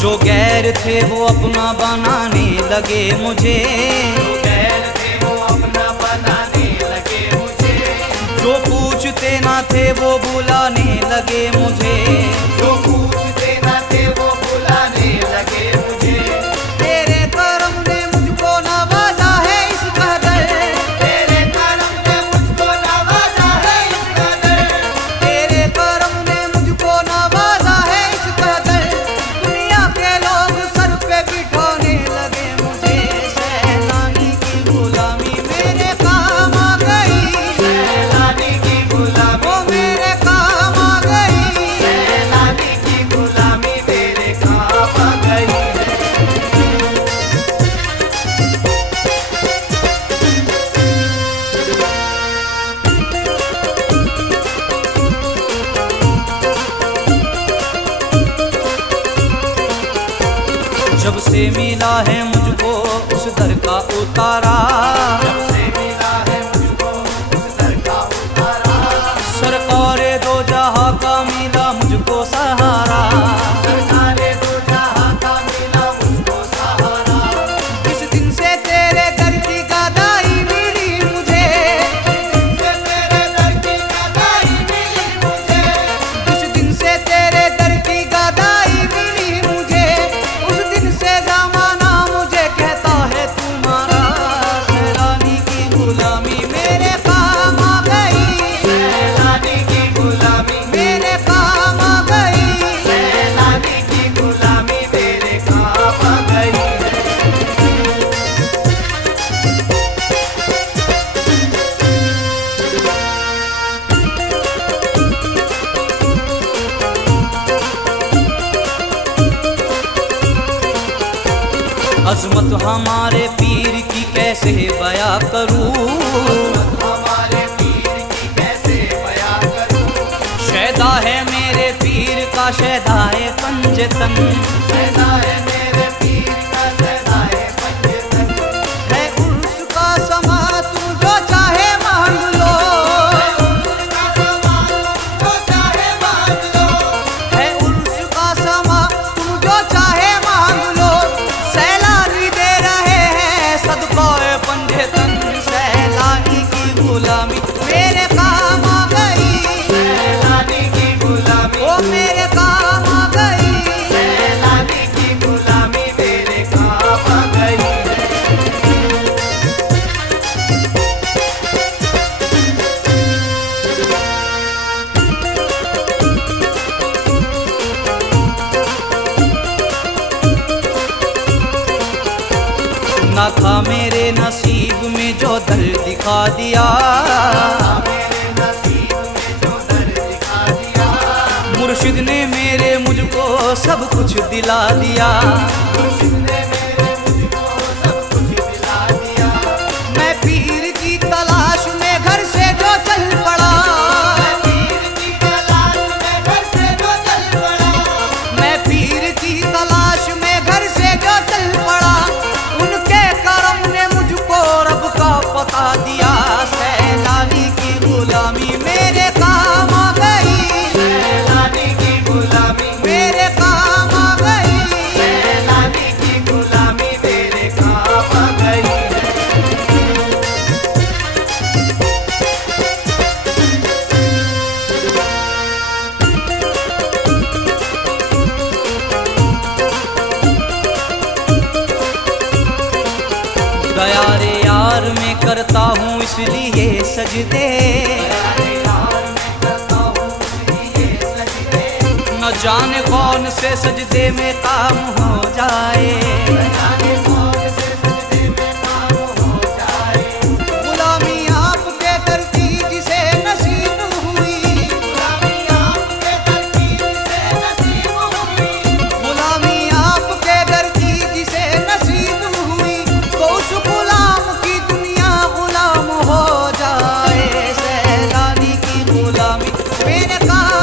जो गैर थे वो अपना बनाने लगे मुझे, जो गैर थे वो अपना बनाने लगे मुझे, जो पूछते ना थे वो बुलाने लगे मुझे, जो पूछते न थे वो बुलाने लगे मुझे। तेरे करम ने मुझको नवाजा है इस कदर, तेरे करम ने मुझको नवाजा है इस कदर, तेरे करम ने मुझको नवाजा है इस कदर, दुनिया के लोग सर पे बिठाने लगे मुझे, सैलानी की गुलामी मेरे काम आ गई, सैलानी की गुलामी, वो मेरे काम आ गई। सैलानी की गुलामी मेरे काम आ गई। जब से मिला है मुझको उस दर का उतारा, जब से मिला है मुझको उस दर का उतारा, सरकारे दो जहां का मिला मुझको सहारा, सरकारे दो जहां का मिला मुझको सहारा। इस दिन से तेरे दर की गदाई मिली मुझे, से तेरे दर की गदाई मिली मुझे, इस दिन से तेरे दर की गदाई मिली मुझे, उस दिन से जमाना मुझे कहता है तुम्हारा, सैलानी की गुलामी मेरे काम आ गई, सैलानी की गुलामी, मेरे काम आ गई। सैलानी की गुलामी मेरे काम आ गई। अजमत हमारे पीर की कैसे बयां करूं, हमारे पीर की कैसे बयां करूं, शैदा है मेरे पीर का शैदाए पंजतन, शैदा है मेरे पीर का शैदाए पंजतन, है उर्स का समा तुम जो चाहे मांग लो, उसका सवाल जो चाहे मांग लो, है उर्स का समा तुम जो चाहे मांग लो, सैलानी दे रहे हैं सदकाए पंजतन, सैलानी की गुलामी मेरे काम आ गई, सैलानी की गुलामी, वो मेरे काम आ गई। सैलानी की गुलामी मेरे काम आ गई। ना था मेरे नसीब में जो दर दिखा दिया, मेरे नसीब में जो दर दिखा दिया, मुर्शिद ने मेरे मुझको सब कुछ दिला दिया, मुर्शिद ने मेरे मुझको सब कुछ दिला दिया। मैं पीर की तलाश में घर से जो चल पड़ा, पीर की तलाश में घर से जो चल पड़ा, मैं पीर की तलाश में घर से जो चल पड़ा, उनके करम ने मुझको रब का पता दिया, सैलानी की गुलामी मेरे काम आ गई, सैलानी की गुलामी, मेरे काम आ गई। सैलानी की गुलामी मेरे काम आ गई। गया रे यार मैं करता हूँ इसलिए सजदे, यार मैं करता हूँ इसलिए सजदे, न जाने कौन से सजदे में काम हो जाए, जाने कौन से सजदे में काम हो जाए। गुलामी आपके दर की जिसे नसीब हुई, गुलामी आपके तरकीब से नसीब हुई, गुलामी आपके दर की जिसे नसीब हुई, तो उस गुलाम की दुनिया गुलाम हो जाए, सैलानी की गुलामी मेरे काम